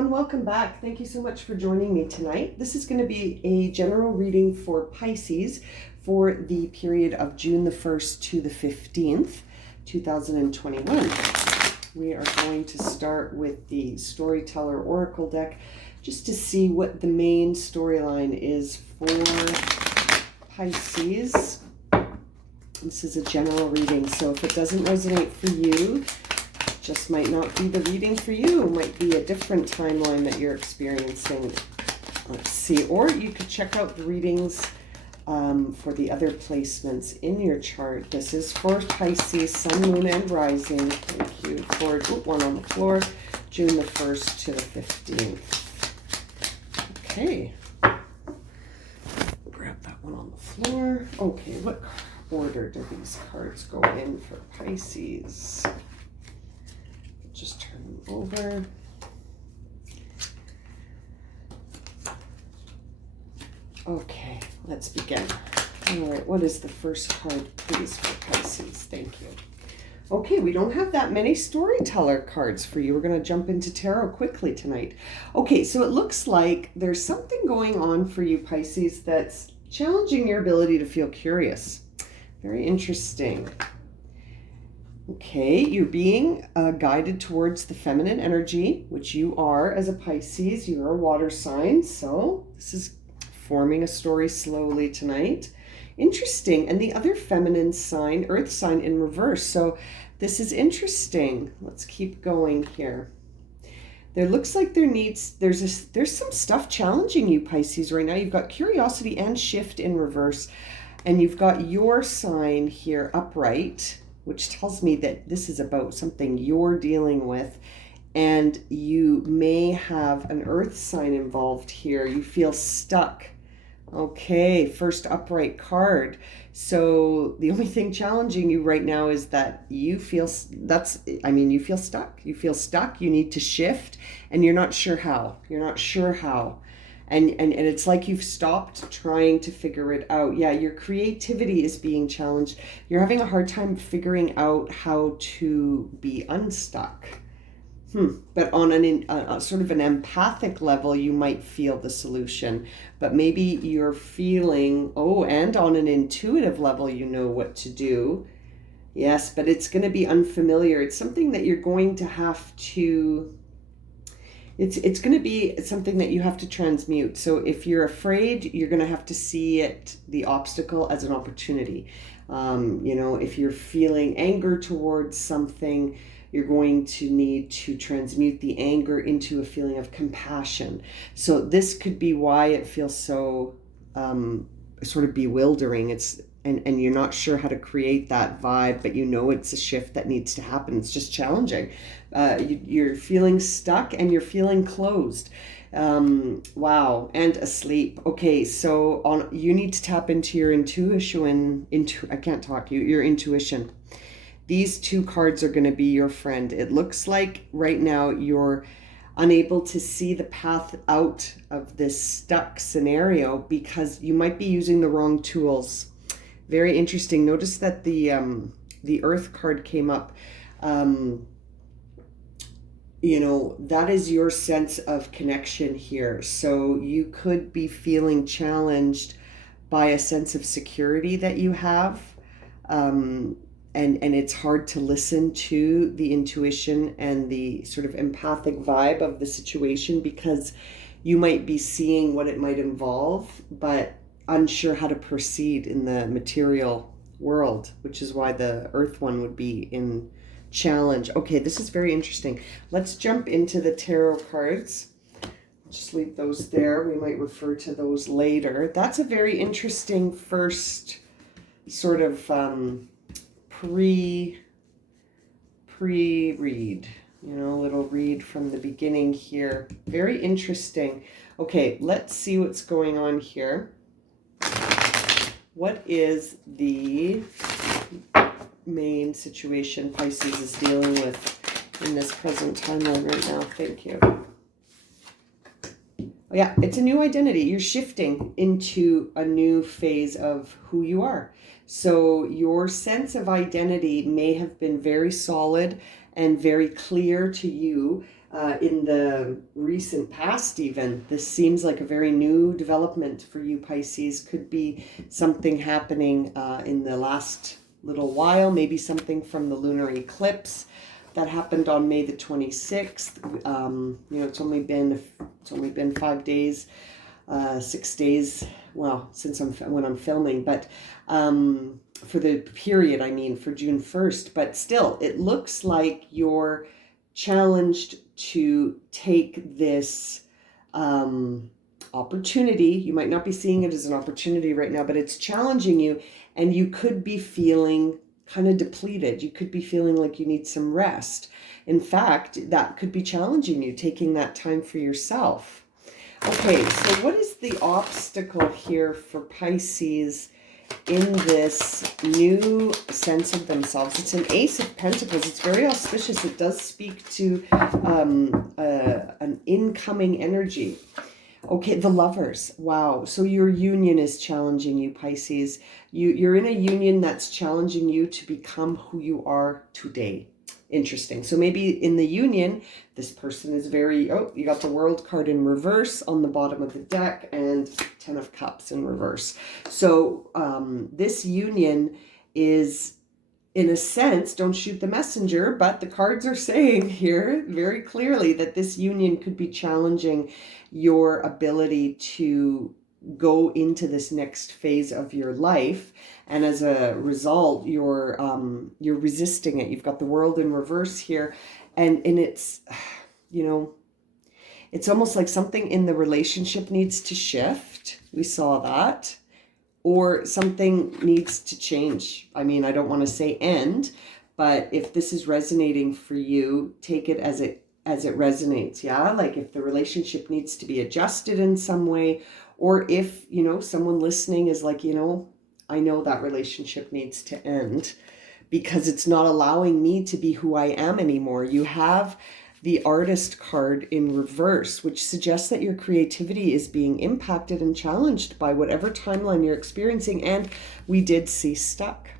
everyone, welcome back. Thank you so much for joining me tonight. This is going to be a general reading for Pisces for the period of June the 1st to the 15th, 2021. We are going to start with the Storyteller Oracle deck just to see what the main storyline is for Pisces. This is a general reading, so if it doesn't resonate for you, just might not be the reading for you. It might be a different timeline that you're experiencing. Let's see. Or you could check out the readings for the other placements in your chart. This is for Pisces, Sun, Moon, and Rising. Thank you for one on the floor, June the 1st to the 15th. Okay. Grab that one on the floor. Okay, what order do these cards go in for Pisces? Just turn them over. Okay, let's begin. All right, what is the first card, please, for Pisces? Thank you. Okay, we don't have that many storyteller cards for you. We're going to jump into tarot quickly tonight. Okay, so it looks like there's something going on for you, Pisces, that's challenging your ability to feel curious. Very interesting. Okay, you're being guided towards the feminine energy, which you are as a Pisces. You're a water sign, so this is forming a story slowly tonight. Interesting. And the other feminine sign, earth sign, in reverse. So this is interesting. Let's keep going here. There looks like there's some stuff challenging you, Pisces, right now. You've got curiosity and shift in reverse, and you've got your sign here upright, which tells me that this is about something you're dealing with, and you may have an earth sign involved here. You feel stuck. Okay, first upright card. So the only thing challenging you right now is that you feel you feel stuck. You feel stuck. You need to shift, and you're not sure how. You're not sure how. And it's like you've stopped trying to figure it out. Yeah, your creativity is being challenged. You're having a hard time figuring out how to be unstuck. But on a sort of an empathic level, you might feel the solution. But maybe you're feeling, and on an intuitive level, you know what to do. Yes, but it's going to be unfamiliar. It's something that you're going to have to... It's going to be something that you have to transmute. So if you're afraid, you're going to have to see the obstacle as an opportunity. If you're feeling anger towards something, you're going to need to transmute the anger into a feeling of compassion. So this could be why it feels so sort of bewildering. And you're not sure how to create that vibe, but you know it's a shift that needs to happen. It's just challenging. You're feeling stuck and you're feeling closed. Wow, and asleep. Okay, so you need to tap into your intuition. Your intuition. These two cards are going to be your friend. It looks like right now you're unable to see the path out of this stuck scenario because you might be using the wrong tools. Very interesting. Notice that the Earth card came up. That is your sense of connection here. So you could be feeling challenged by a sense of security that you have. And it's hard to listen to the intuition and the sort of empathic vibe of the situation because you might be seeing what it might involve, but unsure how to proceed in the material world, which is why the earth one would be in challenge. Okay, this is very interesting. Let's jump into the tarot cards. Just leave those there. We might refer to those later. That's a very interesting first sort of pre-read, little read from the beginning here. Very interesting. Okay, let's see what's going on here. What is the main situation Pisces is dealing with in this present timeline right now? Thank you. Oh, yeah, it's a new identity. You're shifting into a new phase of who you are. So your sense of identity may have been very solid and very clear to you in the recent past even. This seems like a very new development for you, Pisces. Could be something happening in the last little while, maybe something from the lunar eclipse that happened on May the 26th. It's only been 5 days, 6 days, well, since when I'm filming, but for the period, I mean, for June 1st, but still, it looks like you're challenged to take this opportunity. You might not be seeing it as an opportunity right now, but it's challenging you, and you could be feeling kind of depleted. You could be feeling like you need some rest. In fact, that could be challenging you, taking that time for yourself. Okay, so what is the obstacle here for Pisces in this new sense of themselves? It's an Ace of Pentacles. It's very auspicious. It does speak to an incoming energy. Okay, the Lovers. Wow. So your union is challenging you, Pisces. You're in a union that's challenging you to become who you are today. Interesting. So maybe in the union, this person is very, you got the World card in reverse on the bottom of the deck and 10 of Cups in reverse. So this union is, in a sense, don't shoot the messenger, but the cards are saying here very clearly that this union could be challenging your ability to go into this next phase of your life, and as a result, you're resisting it. You've got the World in reverse here, and it's, it's almost like something in the relationship needs to shift. We saw that. Or something needs to change. I mean, I don't want to say end, but if this is resonating for you, take it as it resonates. Yeah, like if the relationship needs to be adjusted in some way, or if someone listening is like, I know that relationship needs to end because it's not allowing me to be who I am anymore. You have the Artist card in reverse, which suggests that your creativity is being impacted and challenged by whatever timeline you're experiencing. And we did see Stuck.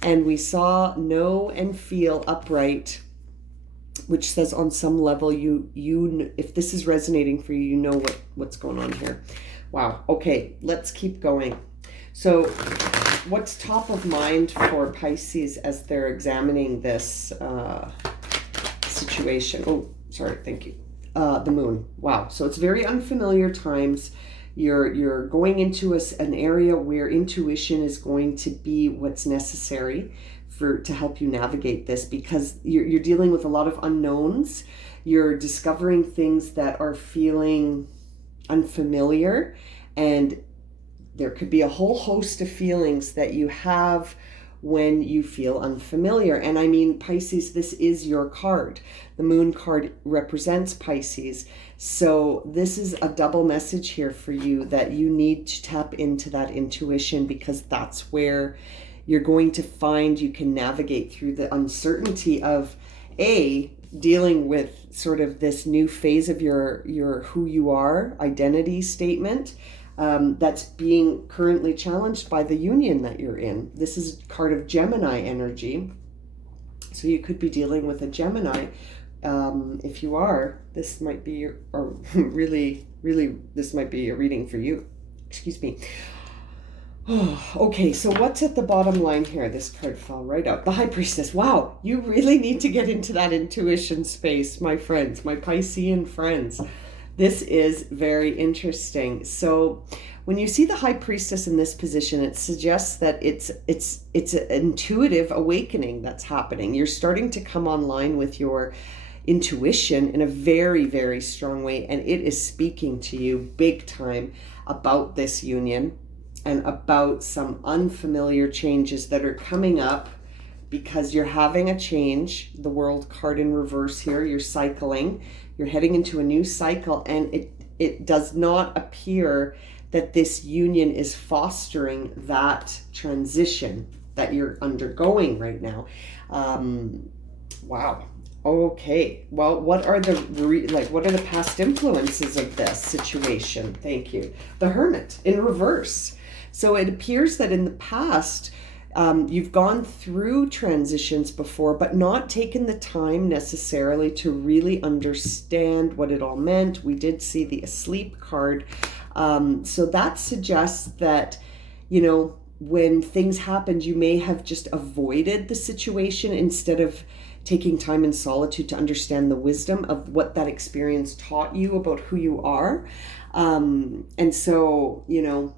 And we saw Know and Feel Upright, which says on some level, you if this is resonating for you, you know what's going on here. Wow. Okay, let's keep going. So what's top of mind for Pisces as they're examining this situation? Oh, sorry. Thank you. The Moon. Wow. So it's very unfamiliar times. You're going into an area where intuition is going to be what's necessary to help you navigate this, because you're dealing with a lot of unknowns. You're discovering things that are feeling unfamiliar, and there could be a whole host of feelings that you have when you feel unfamiliar. And I mean, Pisces, this is your card. The Moon card represents Pisces. So this is a double message here for you, that you need to tap into that intuition, because that's where you're going to find you can navigate through the uncertainty of dealing with sort of this new phase of your who you are identity statement that's being currently challenged by the union that you're in. This is card of Gemini energy. So you could be dealing with a Gemini. If you are, this might be really, this might be a reading for you. Excuse me. Oh, okay, so what's at the bottom line here? This card fell right out. The High Priestess. Wow, you really need to get into that intuition space, my friends, my Piscean friends. This is very interesting. So when you see the High Priestess in this position, it suggests that it's an intuitive awakening that's happening. You're starting to come online with your intuition in a very, very strong way, and it is speaking to you big time about this union and about some unfamiliar changes that are coming up, because you're having a change. The World card in reverse here, you're cycling, you're heading into a new cycle, and it does not appear that this union is fostering that transition that you're undergoing right now. Wow. Okay. Well, what are the past influences of this situation? Thank you. The Hermit in reverse. So it appears that in the past, You've gone through transitions before, but not taken the time necessarily to really understand what it all meant. We did see the asleep card. So that suggests that, you know, when things happened, you may have just avoided the situation instead of taking time in solitude to understand the wisdom of what that experience taught you about who you are. And so, you know,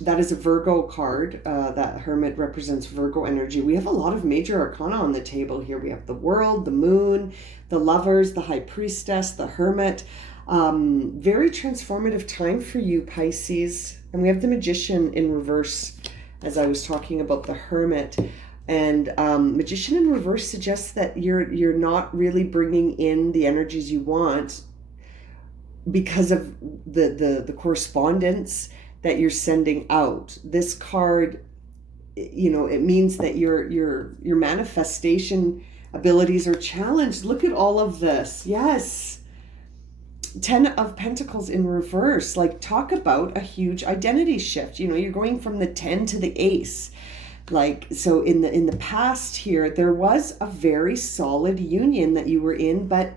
that is a Virgo card. That Hermit represents Virgo energy. We have a lot of major arcana on the table here. We have the World, the Moon, the Lovers, the High Priestess, the Hermit. Very transformative time for you, Pisces. And we have the Magician in reverse, as I was talking about the Hermit. And Magician in reverse suggests that you're not really bringing in the energies you want because of the correspondence that you're sending out. This card, you know, it means that your manifestation abilities are challenged. Look at all of this. Yes. 10 of Pentacles in reverse. Like, talk about a huge identity shift. You know, you're going from the 10 to the Ace. Like, so in the past here, there was a very solid union that you were in, but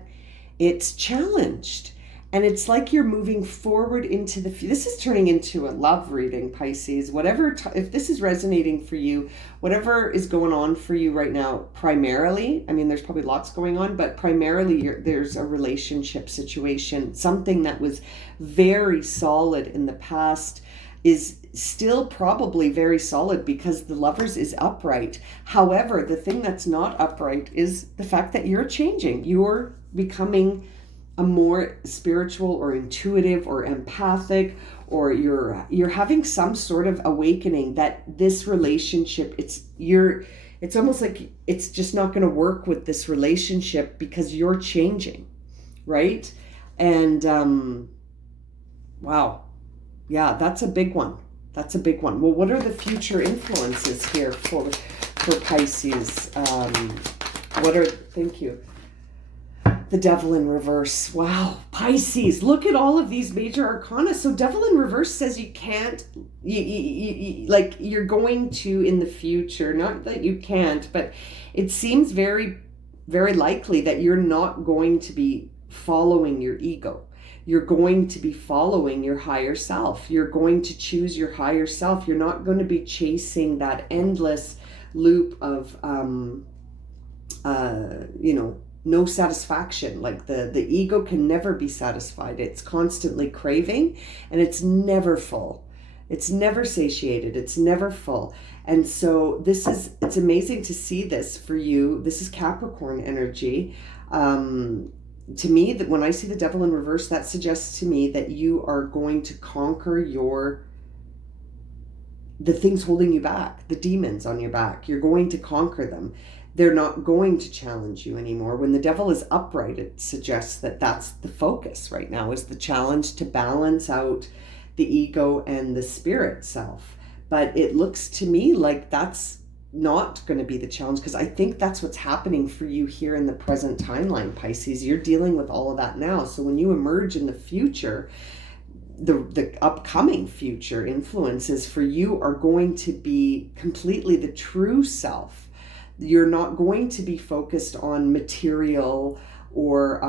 it's challenged. And it's like you're moving forward into the future. This is turning into a love reading, Pisces. Whatever, if this is resonating for you, whatever is going on for you right now, primarily, I mean, there's probably lots going on, but primarily there's a relationship situation. Something that was very solid in the past is still probably very solid because the Lovers is upright. However, the thing that's not upright is the fact that you're changing. You're becoming a more spiritual or intuitive or empathic, or you're having some sort of awakening that this relationship, it's almost like it's just not going to work with this relationship because you're changing, right? And wow, yeah, that's a big one. That's a big one. Well, what are the future influences here for Pisces? Thank you. The Devil in reverse. Wow, Pisces, look at all of these major arcana. So Devil in reverse says you can't, like you're going to in the future, not that you can't, but it seems very, very likely that you're not going to be following your ego. You're going to be following your higher self. You're going to choose your higher self. You're not going to be chasing that endless loop of, you know, no satisfaction. Like the ego can never be satisfied. It's constantly craving and it's never full. It's never satiated. It's never full. And so it's amazing to see this for you. This is Capricorn energy. To me, that when I see the Devil in reverse, that suggests to me that you are going to conquer the things holding you back, the demons on your back. You're going to conquer them. They're not going to challenge you anymore. When the Devil is upright, it suggests that that's the focus right now, is the challenge to balance out the ego and the spirit self. But it looks to me like that's not going to be the challenge, because I think that's what's happening for you here in the present timeline, Pisces. You're dealing with all of that now. So when you emerge in the future, the upcoming future influences for you are going to be completely the true self. You're not going to be focused on material or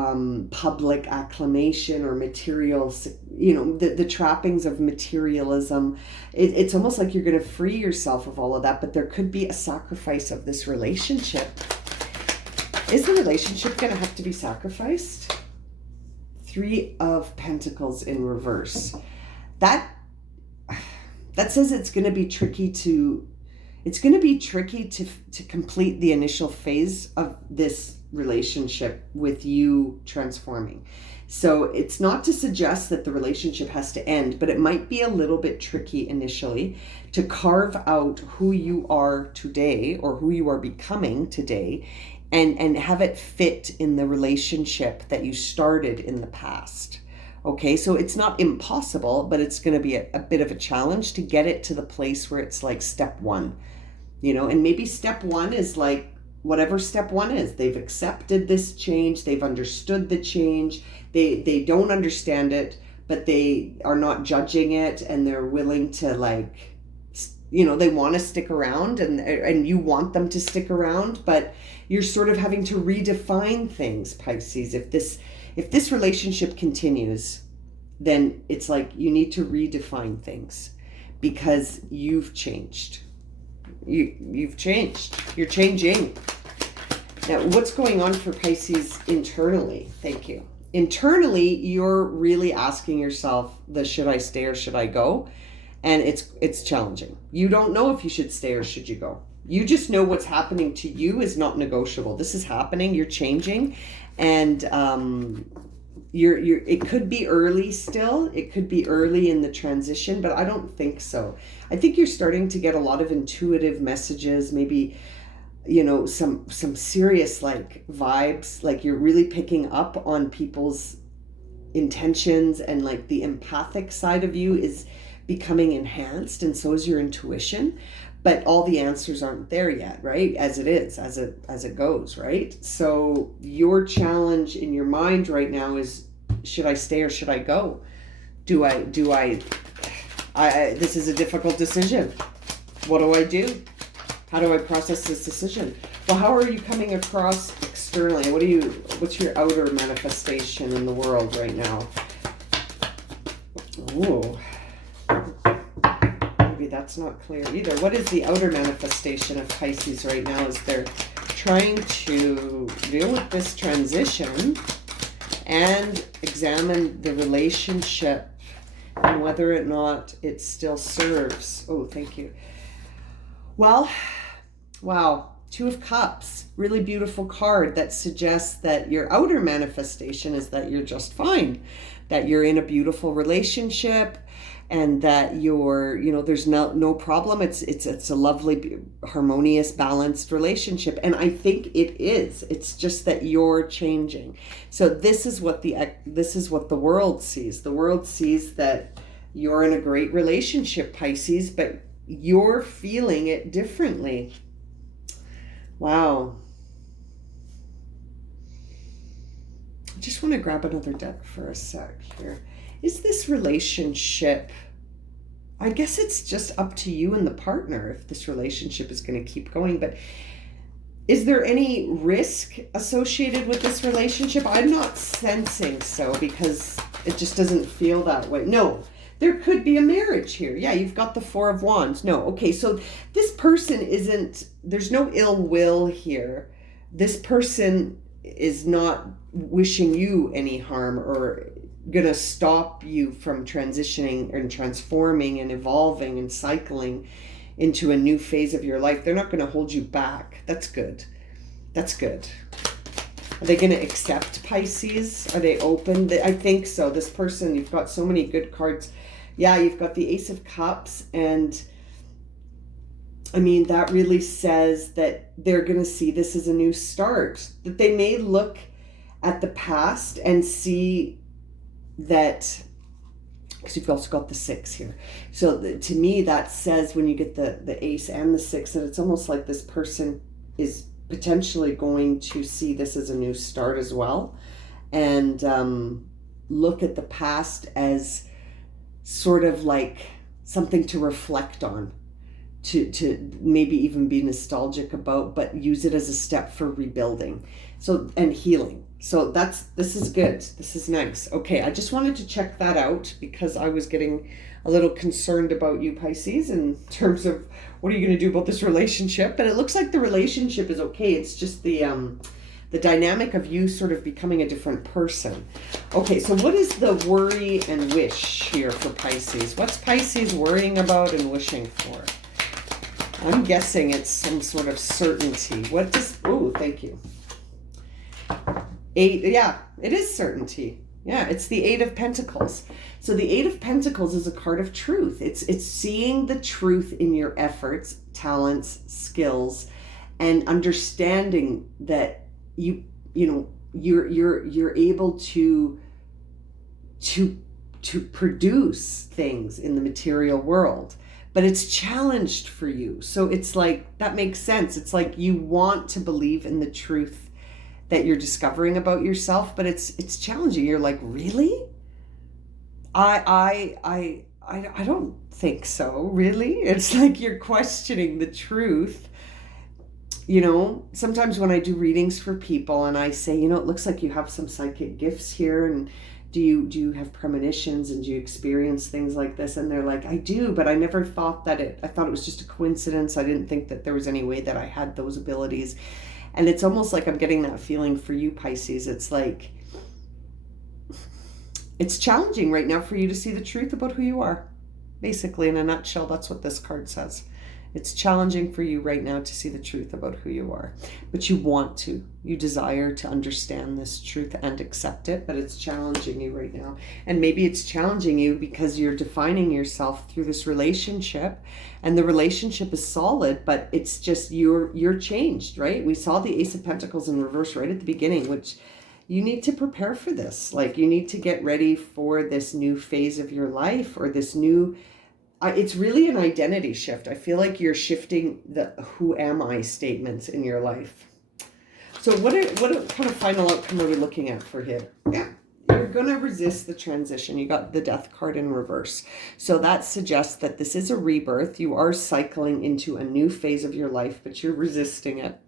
public acclamation or material, you know, the trappings of materialism. It's almost like you're going to free yourself of all of that, but there could be a sacrifice of this relationship. Is the relationship going to have to be sacrificed? 3 of Pentacles in reverse. That says it's going to be tricky to complete the initial phase of this relationship with you transforming. So it's not to suggest that the relationship has to end, but it might be a little bit tricky initially to carve out who you are today or who you are becoming today and have it fit in the relationship that you started in the past. Okay, so it's not impossible, but it's going to be a bit of a challenge to get it to the place where it's like step 1, you know, and maybe step 1 is like whatever step 1 is. They've accepted this change. They've understood the change. They don't understand it, but they are not judging it, and they're willing to like they want to stick around, and you want them to stick around, but you're sort of having to redefine things, Pisces. If this relationship continues, then it's like you need to redefine things because you've changed. You've changed. You're changing. Now, what's going on for Pisces internally? Thank you. Internally, you're really asking yourself should I stay or should I go? And it's challenging. You don't know if you should stay or should you go. You just know what's happening to you is not negotiable. This is happening. You're changing, and it could be early still. It could be early in the transition, but I don't think so. I think you're starting to get a lot of intuitive messages, maybe some serious like vibes, like you're really picking up on people's intentions, and like the empathic side of you is becoming enhanced, and so is your intuition, but all the answers aren't there yet, right? As it goes, right? So your challenge in your mind right now is, should I stay or should I go? Do I this is a difficult decision. What do I do? How do I process this decision? Well, how are you coming across externally? What's your outer manifestation in the world right now? Ooh. Maybe that's not clear either. What is the outer manifestation of Pisces right now as they're trying to deal with this transition and examine the relationship and whether or not it still serves? Oh, thank you. Well, wow. Two of Cups, really beautiful card that suggests that your outer manifestation is that you're just fine, that you're in a beautiful relationship, and that there's no problem. It's a lovely, harmonious, balanced relationship, and I think it is. It's just that you're changing. So this is what the world sees. The world sees that you're in a great relationship, Pisces, but you're feeling it differently. Wow. I just want to grab another deck for a sec here. Is this relationship, I guess it's just up to you and the partner if this relationship is going to keep going, but is there any risk associated with this relationship? I'm not sensing so, because it just doesn't feel that way. No. There could be a marriage here. Yeah, you've got the Four of Wands. No, okay, so this person there's no ill will here. This person is not wishing you any harm or going to stop you from transitioning and transforming and evolving and cycling into a new phase of your life. They're not going to hold you back. That's good. That's good. Are they going to accept Pisces? Are they open? I think so. This person, you've got so many good cards. Yeah, you've got the Ace of Cups, and I mean, that really says that they're going to see this as a new start, that they may look at the past and see that, because you've also got the 6 here. So to me, that says when you get the Ace and the 6, that it's almost like this person is potentially going to see this as a new start as well, and look at the past as sort of like something to reflect on, to maybe even be nostalgic about, but use it as a step for rebuilding, so, and healing. So this is good. This is nice. Okay, I just wanted to check that out because I was getting a little concerned about you, Pisces, in terms of what are you going to do about this relationship. But it looks like the relationship is okay. It's just the dynamic of you sort of becoming a different person. Okay, so what is the worry and wish here for Pisces? What's Pisces worrying about and wishing for? I'm guessing it's some sort of certainty. What does, oh, thank you. 8, yeah, it is certainty. Yeah, it's the 8 of Pentacles. So the 8 of Pentacles is a card of truth. It's seeing the truth in your efforts, talents, skills, and understanding that you're able to produce things in the material world, but it's challenged for you. So it's like, that makes sense. It's like you want to believe in the truth that you're discovering about yourself, but it's challenging. You're like, really? I I don't think so, really. It's like you're questioning the truth. You know, sometimes when I do readings for people and I say, you know, it looks like you have some psychic gifts here, and do you have premonitions, and do you experience things like this? And they're like, I do, but I never thought I thought it was just a coincidence. I didn't think that there was any way that I had those abilities. And it's almost like I'm getting that feeling for you, Pisces. It's like, it's challenging right now for you to see the truth about who you are. Basically, in a nutshell, that's what this card says. It's challenging for you right now to see the truth about who you are. But you want to. You desire to understand this truth and accept it, but it's challenging you right now. And maybe it's challenging you because you're defining yourself through this relationship, and the relationship is solid, but it's just you're changed, right? We saw the Ace of Pentacles in reverse right at the beginning, which you need to prepare for this. Like, you need to get ready for this new phase of your life, or this new, it's really an identity shift. I feel like you're shifting the who am I statements in your life. So what kind of final outcome are we looking at for here? Yeah, you're going to resist the transition. You got the Death card in reverse. So that suggests that this is a rebirth. You are cycling into a new phase of your life, but you're resisting it.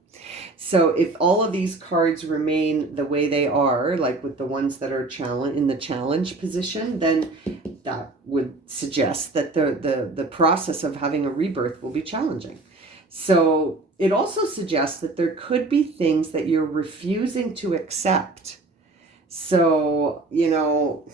So if all of these cards remain the way they are, like with the ones that are in the challenge position, then that would suggest that the process of having a rebirth will be challenging. So it also suggests that there could be things that you're refusing to accept. So, you know,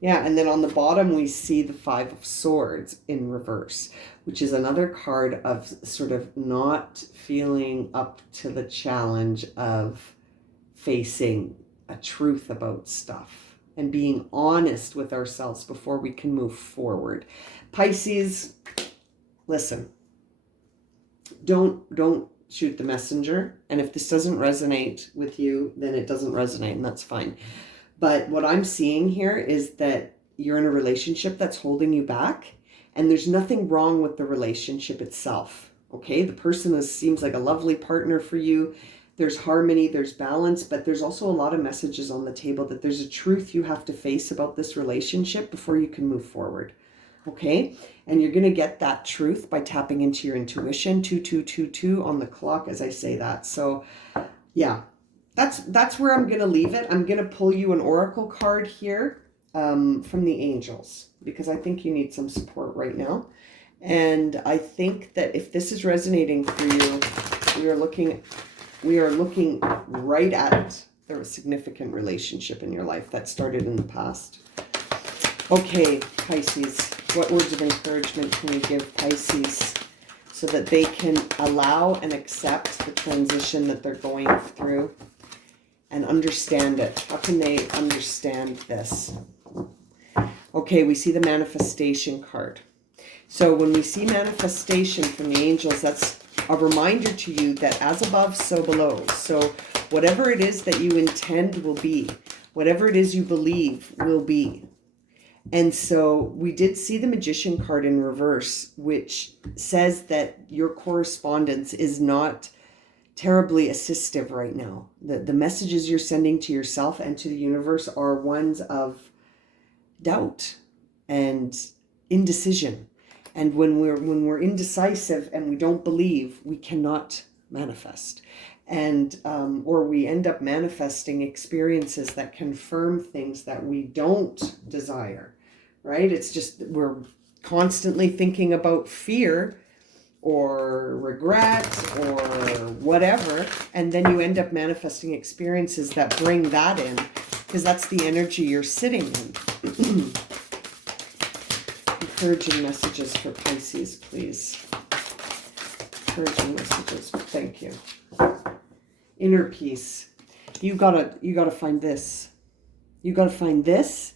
yeah, and then on the bottom we see the Five of Swords in reverse, which is another card of sort of not feeling up to the challenge of facing a truth about stuff and being honest with ourselves before we can move forward. Pisces, listen, don't shoot the messenger. And if this doesn't resonate with you, then it doesn't resonate, and that's fine. But what I'm seeing here is that you're in a relationship that's holding you back, and there's nothing wrong with the relationship itself. Okay, the person seems like a lovely partner for you. There's harmony, there's balance, but there's also a lot of messages on the table that there's a truth you have to face about this relationship before you can move forward. Okay, and you're going to get that truth by tapping into your intuition. 2222 on the clock as I say that. So yeah, that's where I'm going to leave it. I'm going to pull you an oracle card here from the angels, because I think you need some support right now. And I think that if this is resonating for you, we are looking right at the significant relationship in your life that started in the past. Okay, Pisces, what words of encouragement can we give Pisces so that they can allow and accept the transition that they're going through and understand it? How can they understand this? Okay, we see the manifestation card. So when we see manifestation from the angels, that's a reminder to you that as above, so below. So whatever it is that you intend will be. Whatever it is you believe will be. And so we did see the Magician card in reverse, which says that your correspondence is not terribly assistive right now. The messages you're sending to yourself and to the universe are ones of doubt and indecision. And when we're indecisive and we don't believe, we cannot manifest. And or we end up manifesting experiences that confirm things that we don't desire, right? It's just we're constantly thinking about fear or regret or whatever, and then you end up manifesting experiences that bring that in, because that's the energy you're sitting in. Encouraging messages for Pisces, please. Encouraging messages. Thank you. Inner peace. You gotta find this. You gotta find this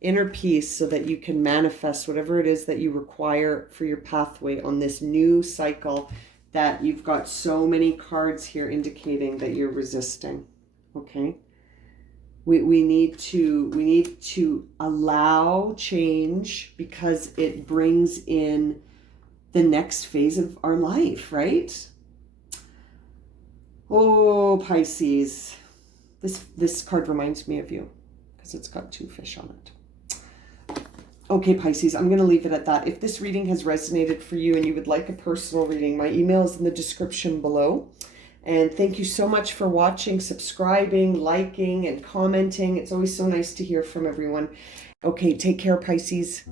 inner peace so that you can manifest whatever it is that you require for your pathway on this new cycle that you've got so many cards here indicating that you're resisting. Okay? We need to allow change because it brings in the next phase of our life, right? Oh, Pisces. This card reminds me of you because it's got two fish on it. Okay, Pisces, I'm going to leave it at that. If this reading has resonated for you and you would like a personal reading, my email is in the description below. And thank you so much for watching, subscribing, liking, and commenting. It's always so nice to hear from everyone. Okay, take care, Pisces.